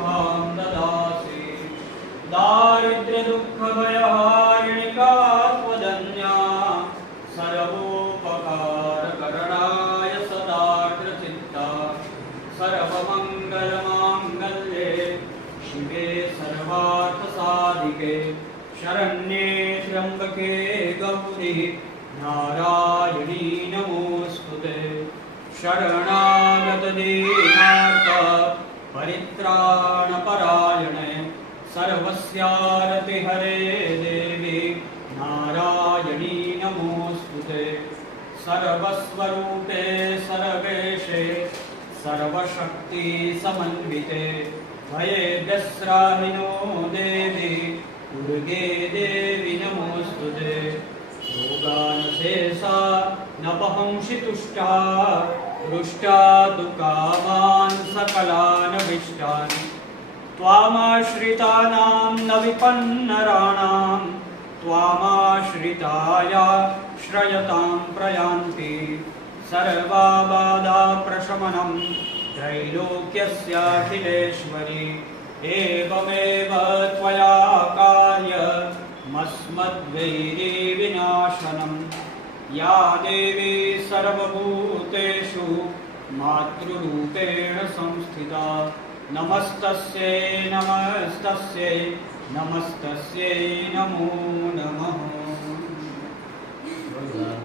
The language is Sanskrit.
शुभां ददासि दारिद्र्यदुःखभयहारिणिका त्वदन्या सर्वोपकारकरणाय सदार्द्रचित्ता सर्वमङ्गलमाङ्गल्ये शिवे सर्वार्थसाधिके शरण्ये त्र्यम्बके गौरी नारायणी नमोऽस्तुते शरणागतदीनार्थ परित्राणपरायणे सर्वस्यारतिहरे देवी नारायणी नमोऽस्तुते सर्वस्वरूपे सर्वेशे सर्वशक्तिसमन्विते भयेदस्राहिनो देवी दुर्गे देवी नमोऽस्तुते रोगानशेषा नपहंसि तुष्टा हृष्टा तु कामान् सकलानभीष्टान् त्वामाश्रितानां न विपन्नराणां त्वामाश्रिताया श्रयतां प्रयान्ति सर्वबाधाप्रशमनं त्रैलोक्यस्याखिलेश्वरी एवमेव त्वया कार्यमस्मद्वैरीविनाशनं या देवी सर्वभूतेषु मातृरूपेण संस्थिता नमस्तस्यै नमस्तस्यै नमस्तस्यै नमो नमः।